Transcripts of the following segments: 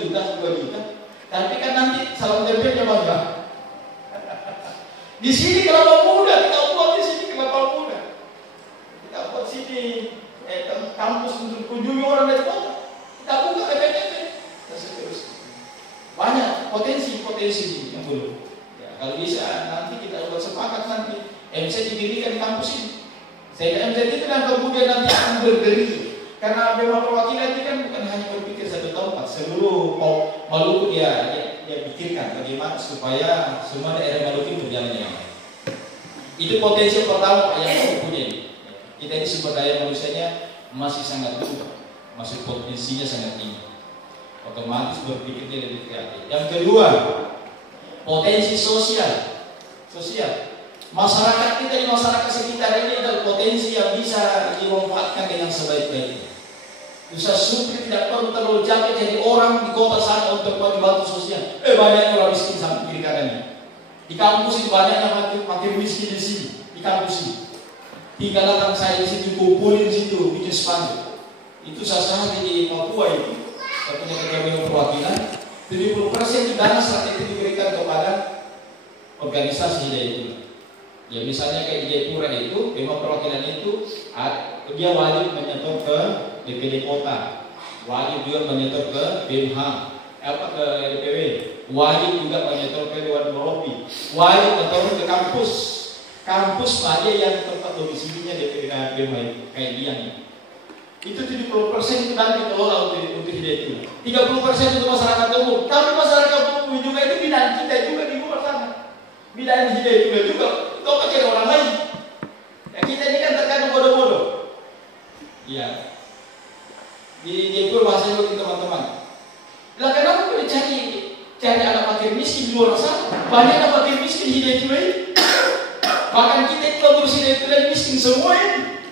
juta, 2 juta. Tapi kan nanti salam tempelnya bangga. Di sini kelapa muda, kita buat di sini kelapa muda. Kita buat sini kampus untuk kunjungi orang dari kota. Kita buka PPTP dan seterusnya. Banyak potensi yang belum. Ya, kalau bisa nanti kita buat sepakat nanti MC didirikan di kampus ini. Sehingga MC itu dan kemudian nanti akan berdiri. Karena Dewan Perwakilan ini kan bukan hanya berpikir satu tempat, seluruh Maluku dia pikirkan bagaimana supaya semua daerah Maluku berjalan dengan baik. Itu potensi pertama Pak yang kita punya. Kita ini sumber daya manusianya masih sangat luas, masih potensinya sangat tinggi. Otomatis berpikirnya lebih kreatif. Yang kedua, potensi sosial. Masyarakat kita di masyarakat sekitar ini adalah potensi yang bisa dimanfaatkan dengan sebaik-baiknya. Bisa Supri tidak perlu terlalu capek jadi orang di kota sana untuk membantu sosial. Banyaknya orang miskin sampai kiri kanannya. Di kampus itu banyaknya makin miskin di sini, di kampus ini. Tinggal datang saya di situ, kumpulin di situ, bikin spanduk. Itu saya di Papua itu, saya punya ketua perwakilan. 70% itu dana saat itu diberikan kepada organisasi Hidayah itu. Ya misalnya kayak di Jayapura itu, Dewan Perwakilan itu dia wajib menyetor ke DPD kota, wajib juga menyetor ke BMH, ke DPW, wajib juga menyetor ke Dewan Moropi, wajib menyetor ke kampus aja yang tempat domisilinya DPD BMH itu, kayak dia nih. Itu 70% itu nanti dikelola untuk Hidayah itu. 30% untuk masyarakat umum. Tapi masyarakat umum juga itu binaan kita juga di luar sana. Binaan Hidayah juga. Kau pakai orang lain. Ya, kita ini kan terkadang bodoh-bodoh. Iya. Di bahasa itu teman-teman. Lah kenapa boleh cari anak fakir miskin di luar sana? Banyak anak fakir miskin Hidayah juga ini. Bahkan kita itu ngurusin itu dan miskin semua ini.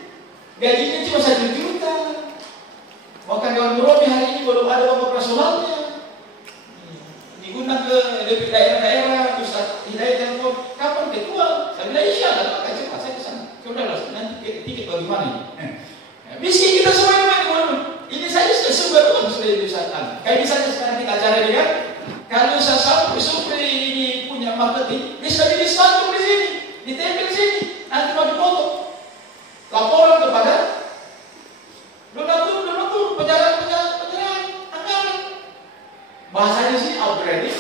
Gajinya cuma 1 juta. Bahkan Dewan Moropi hari ini belum ada uang operasionalnya. Digunakan ke daerah-daerah, Ustaz Hidayah telepon, kapan ketua? Saya bilang iya, maka cepat saya ke sana. Saudara, nanti tiket bagaimana ini? Miskin kita semua ini saja sudah sumber uang sudah diusahakan. Kayak misalnya sekarang kita acara ini kan, kalau usaha sampai Supri ini punya marketing, dia sudah dispanduk di sini, ditempel di sini, nanti mau dipoto. Laporan kepada donatur, penjarahan anggaran. Bahasanya sih upgrading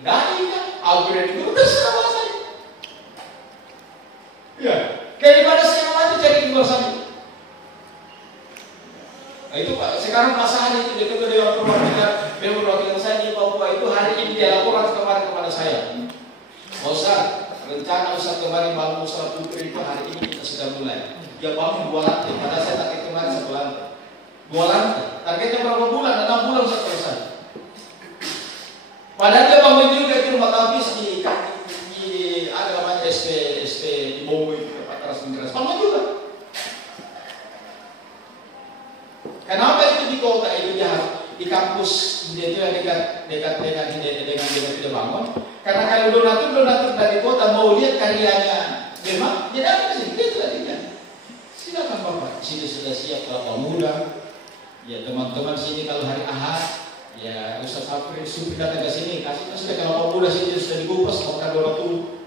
dai kan, upgrading itu terserah bahasanya. Ya, daripada saya mati cari di luar sana. Nah, itu Pak, sekarang masalah itu dekat Dewan Perwakilan saya di Papua itu hari ini dia laporan kemarin kepada saya. Ustaz, rencana Ustaz kemarin bangun Ustaz Putri itu hari ini kita sudah mulai. Dia bangun 2 lantai, padahal saya target kemarin 1 lantai. 2 lantai, targetnya berapa bulan? 6 bulan Ustaz selesai. Padahal dia bangun juga di rumah tapis di ada namanya SP di Bobo itu, tempat keras. Bangun juga. Kenapa itu di kota itu dia di kampus dia itu yang dekat dengan tidak bangun? Karena kalau donatur dari kota mau lihat karyanya, memang dia datang ke sini, dia sudah lihat. Silakan Bapak, sini sudah siap kelapa muda. Ya teman-teman sini kalau hari Ahad, ya Ustaz Supri datang ke sini, kasih sudah kelapa muda sini sudah dikupas, makan donatur.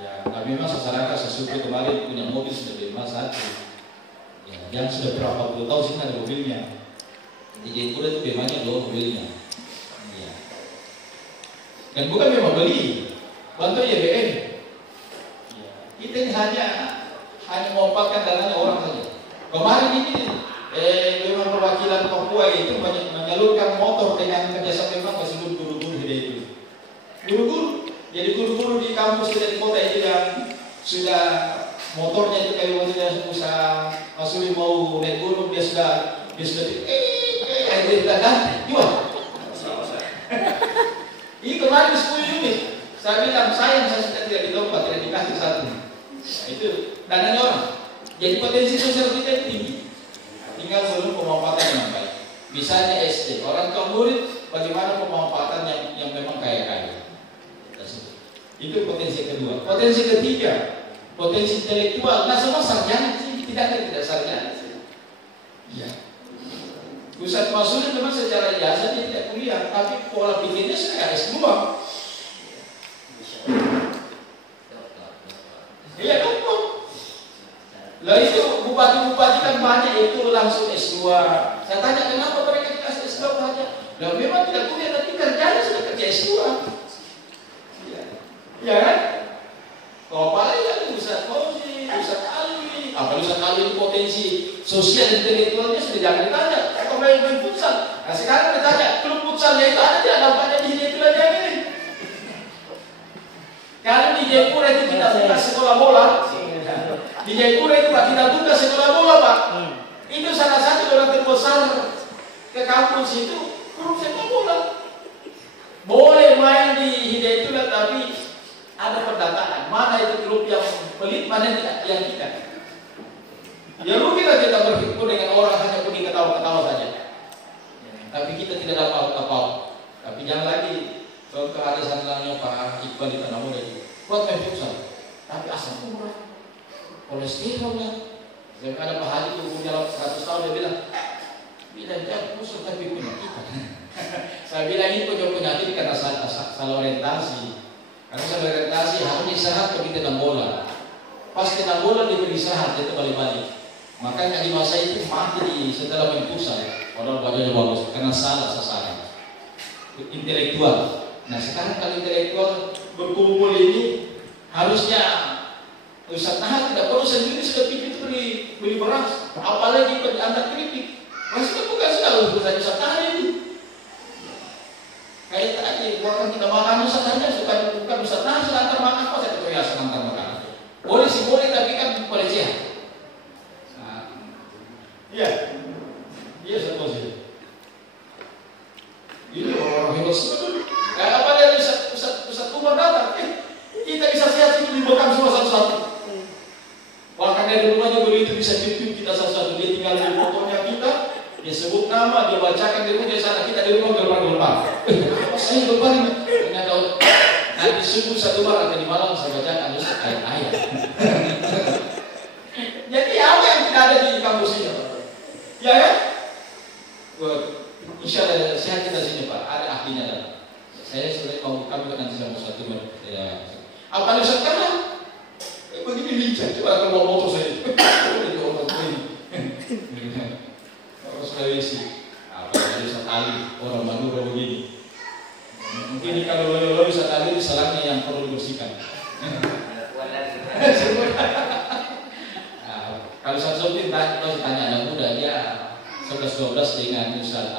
Ya, tapi memang masyarakat Supri kemarin punya mobil sudah beli satu. Ya, yang sudah berapa puluh tahun sini ada mobilnya. Di Jayapura itu memangnya 2 mobilnya. Ya. Dan bukan memang beli, bantu YBN. Ya. Kita ini hanya memanfaatkan dananya orang saja. Kemarin ini Dewan Perwakilan Papua itu menyalurkan motor dengan kerjasama memang ke seluruh guru-guru Hidayah itu. Guru-guru, jadi guru-guru di kampus kita di kota itu yang sudah motornya itu kayak dia usaha masuk mau naik gunung dia sudah dia sudah ganti jual. Ini kemarin 10 unit. Saya bilang saya sudah tidak ditompat, tidak dikasih satu. Nah, itu dananya orang. Jadi potensi sosial kita tinggi. Tinggal belum pemanfaatan yang baik. Misalnya SD, orang tua murid bagaimana pemanfaatan yang memang kaya-kaya. Itu potensi kedua. Potensi ketiga, potensi intelektual. Nah semua sarjana sih, tidak sarjana sih. Iya. Ustaz Maksudnya memang secara ijazah dia tidak kuliah, tapi pola pikirnya sudah S2. Iya dokter. Lah itu bupati-bupati kan banyak itu langsung S2. Saya tanya kenapa mereka dikasih S2 saja? Lah memang tidak kuliah tapi kerjanya sudah kerja S2. Iya kan? Kalau paling kan Ustaz Fauzi, Ustaz Ali, apa Ustaz Ali itu potensi sosial dan intelektualnya sudah jangan ditanya. Kalau main futsal, nah sekarang ditanya klub futsalnya itu ada tidak dampaknya di Jayapura ini? Kalau di Jayapura itu kita buka sekolah bola, di Jayapura itu Pak kita buka sekolah bola Pak. Itu salah satu orang terbesar ke kampus itu klub sepak bola. Boleh main di Hidayatullah tapi ada pendataan mana itu klub yang pelit, mana yang tidak. Ya rugilah kita berhimpun dengan orang hanya pergi ketawa-ketawa saja. Tapi kita tidak dapat apa-apa. Tapi jangan lagi contoh arisan langnya Pak Iqbal di Tanah Muda itu. Kuat main futsal, tapi asam murah, kolesterolnya. Saya ada Pak Haji itu punya 100 tahun dia bilang dia pusat tapi punya kita. Saya bilang ini punya penyakit karena salah orientasi. Karena salah orientasi harus istirahat tapi tenang bola. Pas tenang bola diberi istirahat itu balik-balik. Makanya di masa itu mati setelah main futsal. Padahal bajunya bagus karena salah sasaran. Intelektual. Nah sekarang kalau intelektual berkumpul ini harusnya Ustaz Nahar tidak perlu sendiri sudah pikir beli beras, apalagi antar kritik. Masih bukan sudah Ustaz Nahar itu. Kayak tadi orang kita makan Ustaz Nahar bukan Ustaz Nahar sudah antar makan apa saya kebiasaan antar makan. Boleh sih boleh tapi kan pelecehan. Iya, iya satu sih. Ini orang hebat sekali. Kayak apa dia Ustaz Umar datang? Kita bisa sehat itu dibekam semua satu-satu. Bahkan dari rumahnya begitu bisa tipu kita satu-satu. Dia tinggal di fotonya kita, dia sebut nama, dia bacakan di rumah, dia sana kita di rumah gelepar-gelepar. Apa saya gelepar ini? Ternyata nanti subuh satu malam atau di malam saya bacakan Ustaz ayat-ayat. Jadi apa yang tidak ada di kampus ini? Ya kan? Insya Allah sehat kita sini Pak, ada ahlinya datang. Saya sudah mau kami nanti sama satu ya. Apa Ustaz karena begini lincah, coba kalau mau motor saya. Jadi orang ini. Orang Sulawesi, apa Ustaz Ali, orang Madura begini. Mungkin kalau lo Ustaz Ali salahnya yang perlu dibersihkan. Kalau Ustaz Sofi tanya anak muda dia 11-12 dengan Ustaz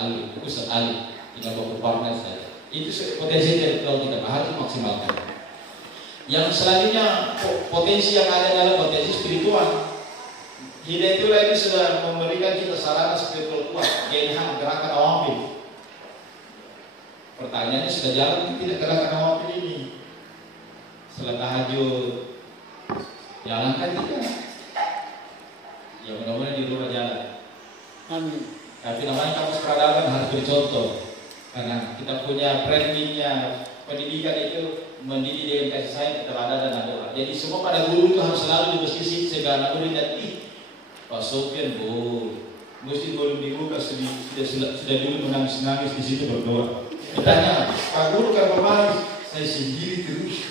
Ali dengan beberapa partner saja. Itu potensi intelektual kita harus maksimalkan. Yang selanjutnya potensi yang ada dalam potensi spiritual. Hidayatullah ini sudah memberikan kita sarana spiritual kuat, genham gerakan awamil. Pertanyaannya sudah jalan tidak gerakan awamil ini? Setelah tahajud jalankan tidak? Ya mudah-mudahan di rumah jalan. Amin. Tapi namanya kampus peradaban harus bercontoh. Karena kita punya framingnya pendidikan itu mendidik dengan kasih sayang, keteladanan dan doa. Jadi semua pada guru itu harus selalu dibesisi sehingga anak murid dan Pak Sofian mesti belum dibuka sudah dulu menangis di situ berdoa. Ditanya Pak Guru kan kemarin saya sendiri terus.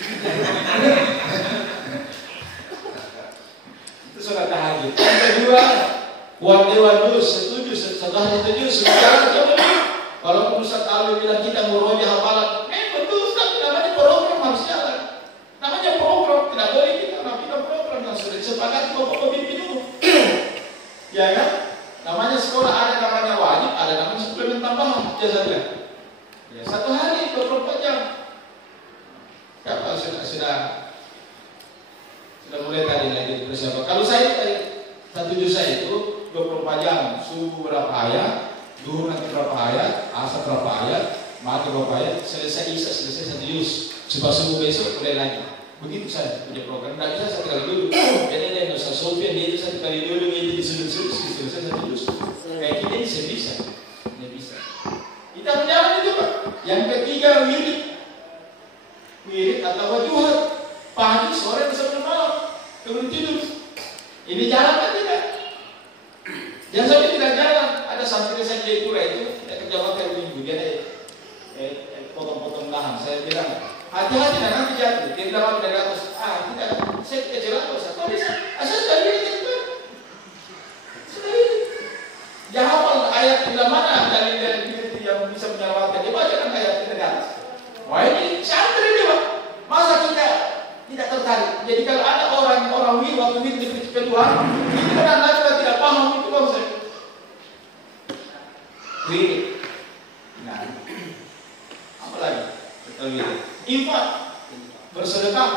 Itu sholat tahajud. Yang kedua, buat dewan dulu setuju setelah setuju sekarang coba dulu. Kalau Ustaz Ali bilang kita muroja hafalan, betul Ustaz, namanya program harus jalan. Namanya program, tidak boleh kita melakukan program yang sudah disepakati bapak pemimpin dulu. Ya kan? Namanya sekolah ada namanya wajib, ada namanya suplemen tambahan. Jasa bilang. Ya, 1 hari 24 jam. Kapan sudah mulai tadi lagi persiapan. Kalau saya setuju saya itu 24 jam, subuh berapa ayat, duhur nanti berapa ayat, asar berapa ayat, maghrib berapa ayat, selesai isya selesai 1 juz. Sebab subuh besok mulai lagi. Begitu saya punya program. Tidak bisa 1 kali dulu. Jadi ada Ustaz Sofian dia itu 1 kali dulu itu disudut-sudut selesai 1 juz. Kayak kita ini bisa. Ini bisa. Kita berjalan itu Pak. Yang ketiga wirid atau wajuhat. Pagi, sore, sampai malam. Kemudian tidur. Ini jalan kan tidak? Jangan sampai tidak jalan. Ada santri saya Jayapura itu kerja bakar minggu, dia potong-potong lahan. Saya bilang, hati-hati nanti jatuh. Dia bilang dari atas, tidak, saya kecil atau saya bisa, saya sudah lihat itu. Sudah lihat. Dia hafal ayat bila mana dari itu yang bisa menyelamatkan. Dia bacakan ayat dari atas. Wah ini santri ini Pak. Masa kita tidak tertarik? Jadi kalau ada orang wiri waktu wiri di kedua, itu kan anda juga tidak paham itu konsep. Wiri. Nah, apa lagi? Betul wiri. Infak, bersedekah.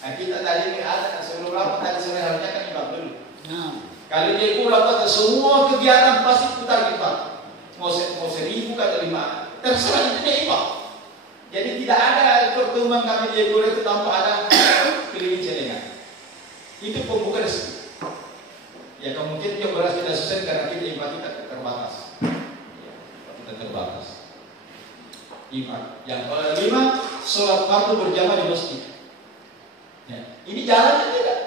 Nah kita tadi ini ada sebelum lama tadi sebenarnya kan infak dulu. Kalau dia pulang kata semua kegiatan pasti putar infak. Mau 1.000 kata 5, terserah itu dia infak. Jadi tidak ada pertemuan kami di Jayapura itu tanpa ada keliling celengan. Itu pembuka rezeki. Ya kemungkinan dia beras kita susah karena kita infak kita terbatas. Ya, kita terbatas. Infak. Yang kelima, sholat fardu berjamaah di masjid. Ya. Ini jalannya tidak.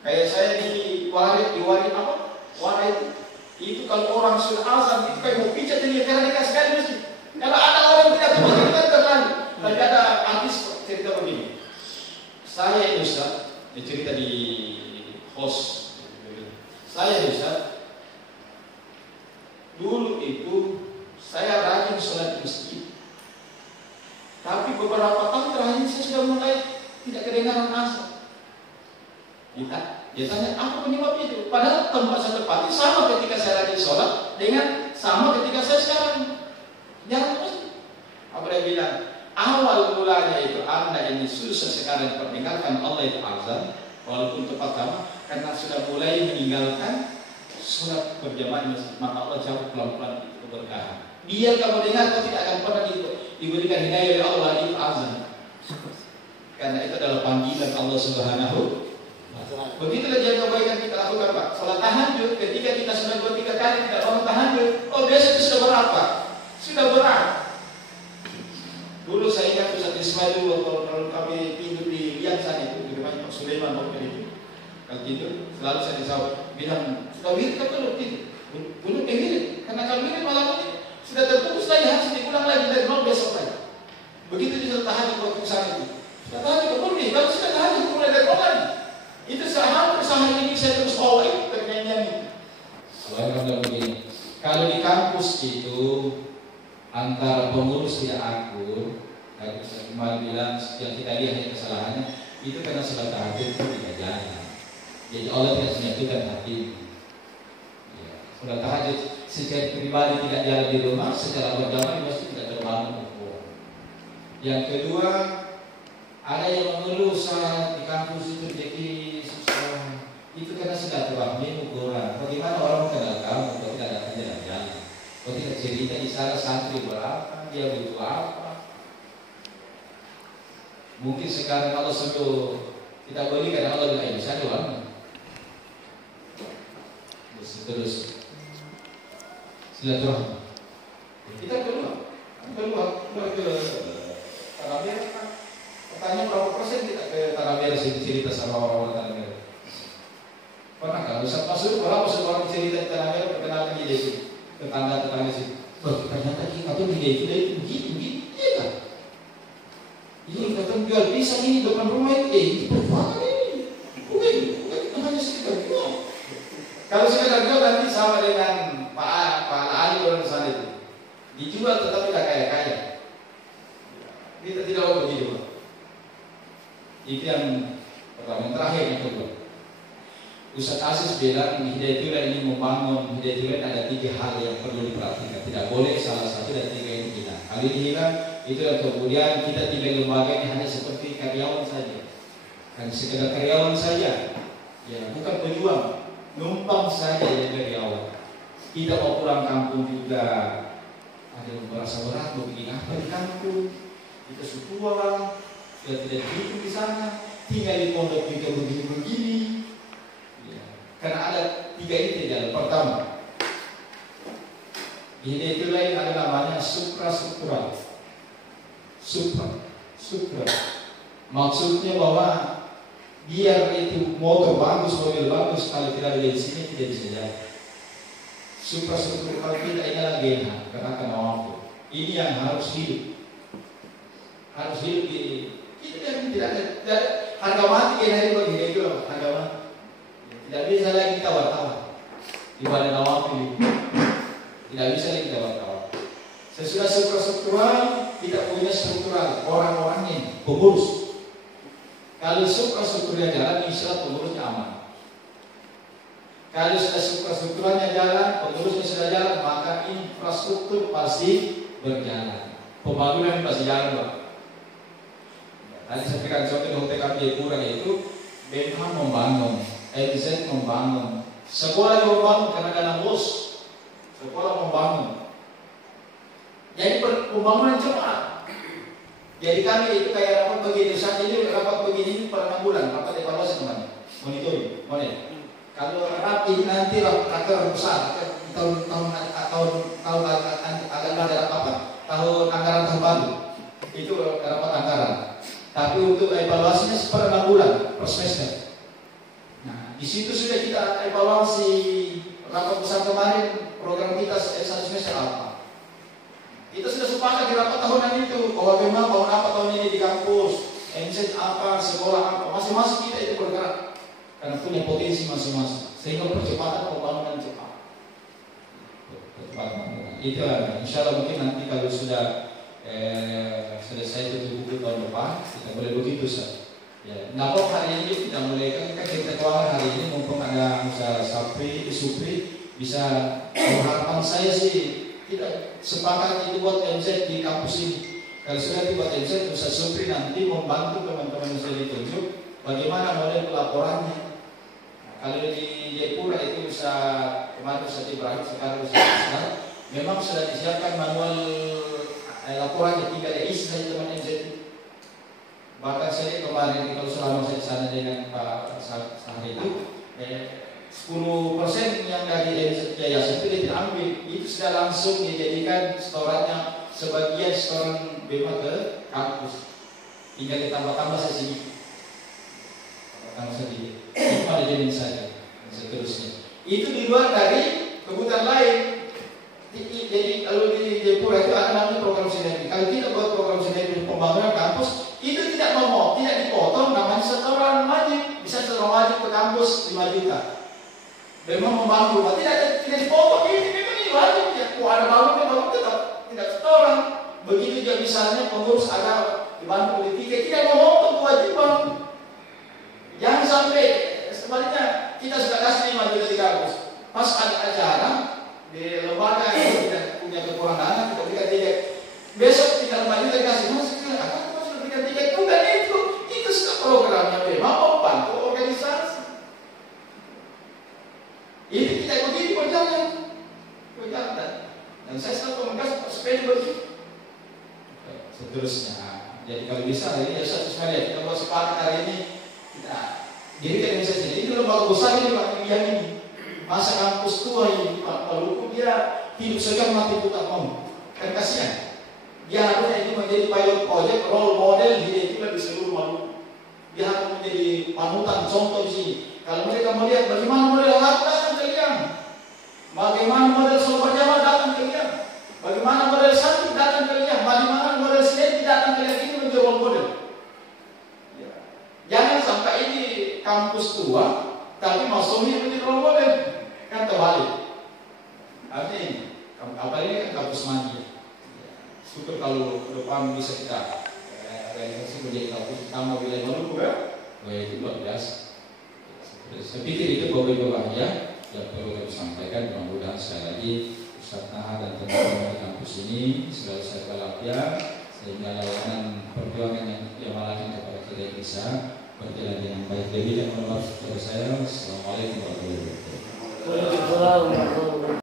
Kayak saya di Warit apa? Warit itu kalau orang sudah azan itu kayak mau pijat ini karena dikasih sekali masjid. Kalau ada orang tidak tahu kita terlalu. Tapi ada artis cerita begini. Saya ini Ustaz, cerita di host. Saya ini Ustaz, dulu itu saya rajin sholat di masjid. Tapi beberapa tahun terakhir saya sudah mulai tidak kedengaran azan. Dia tanya apa penyebabnya itu? Padahal tempat saya tempati sama ketika saya rajin sholat dengan sama ketika saya sekarang jarang masjid. Apa dia bilang? Awal mulanya itu anda ini susah sekarang meninggalkan Allah itu azan, walaupun tepat sama, karena sudah mulai meninggalkan sholat berjamaah di masjid. Maka Allah jawab pelan-pelan itu keberkahan. Biar kamu dengar kau tidak akan pernah diberikan hidayah oleh Allah itu azan. Karena itu adalah panggilan Allah Subhanahu. Begitulah jaga kebaikan kita lakukan Pak. Salat tahajud ketika kita sudah 2-3 kali tidak bangun tahajud, oh biasa itu sudah berapa? Sudah berat. Dulu saya ingat Ustaz Ismail kalau kami tidur di liang sana itu di rumah Pak Sulaiman waktu itu. Kalau tidur selalu saya dijawab bilang sudah wirid kan belum tidur? Belum wirid. Karena kalau wirid malam ini sudah terputus lagi harus diulang lagi dari nol besok lagi. Begitu juga tahajud waktu sana itu. Sudah tahajud belum nih? Kalau sudah tahajud mulai dari nol lagi. Itu sehari ini saya terus itu ternyanyi. Kalau begini, kalau di kampus itu antara pengurus tidak akur, kalau saya kemarin bilang yang kita lihat hanya kesalahannya itu karena sholat tahajud itu tidak jalan. Jadi Allah tidak menyatukan hati. Ya, sholat tahajud secara pribadi tidak jalan di rumah, secara berjamaah pasti tidak terbangun. Yang kedua, ada yang mengeluh saat di kampus itu jadi susah. Itu karena silaturahmi ukuran. Bagaimana orang kenal kamu kalau tidak datang jalan-jalan? Kalau tidak cerita di sana santri berapa, dia butuh apa? Mungkin sekarang kalau semua kita beli karena Allah bilang bisa doang. Terus silaturahmi. Kita keluar ke Tanah Merah. Tanya berapa persen kita ke Tanah Merah cerita sama orang-orang Tanah Merah. Pernah kan? Ustaz masuk berapa orang cerita di Tanah Merah perkenalkan ide itu tetangga sih. Ternyata kita tuh ide itu begini, iya kan? Ini datang jual pisang ini depan rumah itu perbuatan ini. Bukan hanya sekedar jual. Kalau sekedar jual nanti sama dengan Pak Ali orang sana itu. Dijual tetapi tidak kaya-kaya. Kita tidak mau begitu Pak. Itu yang pertama. Yang terakhir yang kedua, Ustaz Aziz bilang Hidayatullah ini membangun Hidayatullah ada 3 hal yang perlu diperhatikan. Tidak boleh salah satu dari 3 ini hilang. Hal ini hilang itu dan kemudian kita tinggal lembaga ini hanya seperti karyawan saja, kan sekedar karyawan saja, ya bukan pejuang, numpang saja ya karyawan. Kita mau pulang kampung juga ada yang merasa berat mau bikin apa di kampung, kita sukuan. Sudah tidak hidup di sana, tinggal di pondok juga begini-begini. Ya. Karena ada 3 ini jalan. Pertama, ini itu lain ada namanya supra-struktural. Supra. Maksudnya bahwa biar itu motor bagus, mobil bagus, kalau tidak ada di sini tidak bisa jalan. Suprastruktural kita inilah gena, gerakan awam. Ini yang harus hidup. Harus hidup di kita kan tidak ada harga mati gena itu bagi itu harga mati. Tidak bisa lagi tawar-tawar di badan awam ini. Tidak bisa lagi tawar-tawar. Sesudah suprastruktural tidak punya struktural orang-orangnya pengurus. Kalau suprastrukturnya jalan, istilah pengurusnya aman. Kalau sudah suprastrukturnya jalan, pengurusnya sudah jalan, maka infrastruktur pasti berjalan. Pembangunan pasti jalan, Pak. Tadi saya berikan contoh di HTKB Jayapura itu, BMH membangun, MZ membangun, sekolah membangun karena dana bos, sekolah membangun. Jadi pembangunan cepat. Jadi kami itu kayak rapat begini, saat ini rapat begini per 6 bulan, rapat evaluasi namanya, monitoring, Kalau rapi nanti raker besar, tahun akan ada apa? Tahun anggaran tahun baru itu rapat anggaran. Tapi untuk evaluasinya per 6 bulan per semester. Nah, di situ sudah kita evaluasi rapat besar kemarin program kita satu semester apa. Kita sudah sepakat di rapat tahunan itu bahwa memang bangun apa tahun ini di kampus, MZ apa, sekolah apa, masing-masing kita itu bergerak. Karena punya potensi masing-masing, sehingga percepatan pembangunan cepat. Itu insya Allah mungkin nanti kalau sudah selesai tutup buku tahun depan, kita boleh begitu saja. Ya, namun hari ini kita mulai kan kita keuangan hari ini mumpung ada usaha Supri bisa. Harapan saya sih kita sepakat itu buat MZ di kampus ini. Kalau sudah dibuat MZ, usaha Supri nanti membantu teman-teman yang sudah ditunjuk bagaimana model pelaporannya. Kalau di Jayapura itu usaha kemarin usaha Ibrahim, sekarang usaha memang sudah disiapkan manual laporannya, tinggal isi saja teman MZ. Bahkan saya kemarin kalau selama saya di sana dengan Pak Sahri itu 10% yang dari yayasan itu dia ambil, itu sudah langsung dijadikan setorannya sebagian setoran BEMA ke kampus. Tinggal ditambah-tambah sedikit. Tambah sedikit. Itu ada jenis saja dan seterusnya. Itu di luar dari kebutuhan lain. Jadi kalau di Jayapura itu ada namanya program sinergi. Kalau kita buat program sinergi pembangunan kampus, itu tidak dipotong namanya setoran wajib. Bisa setoran wajib ke kampus 5 juta. Memang membantu, tidak dipotong. Ini memang ini wajib ya. Ada bangun tetap tidak setoran. Begitu juga misalnya pengurus agama dibantu politik, tidak memotong kewajiban. Jangan sampai sebaliknya kita sudah kasih 5 juta di kampus. Pas ada acara di lembaga yang tidak punya kekurangan dana, kita berikan tiket. Besok kita 5 juta dikasih, akan sudah berikan tiket. Bukan itu sudah programnya memang membantu organisasi. Ini tidak begini berjalan. Dan saya selalu mengatakan sepeda begitu. Seterusnya. Jadi kalau bisa ini ya satu sekali kita buat sepakat hari ini. Jadi kan bisa jadi ini lembaga besar ini Pak yang ini masa kampus tua ini Pak Maluku dia hidup segan mati tak mau kan kasihan dia harusnya ini menjadi pilot project role model di seluruh Maluku. Dia harus menjadi panutan contoh di sini. Kalau mereka melihat bagaimana model Hatta datang ke Liang, bagaimana model Sumber Jawa datang ke Liang, bagaimana model Santi datang ke Liang, bagaimana model Sineti datang ke Liang, itu menjadi role model. Jangan sampai ini kampus tua, tapi masuknya menjadi role model, kan terbalik. Artinya ini, apalagi kan kampus manja. Syukur kalau ke depan bisa kita realisasi menjadi kampus utama wilayah Maluku ya. Wah itu luar biasa. Saya pikir itu beberapa ya yang perlu kami sampaikan. Mudah-mudahan sekali lagi Ustaz Naha dan teman-teman di kampus ini selalu saya balapian sehingga layanan perjuangan yang malahkan kepada kita bisa berjalan dengan baik. Jadi yang mohon maaf kepada saya. Assalamualaikum warahmatullahi wabarakatuh.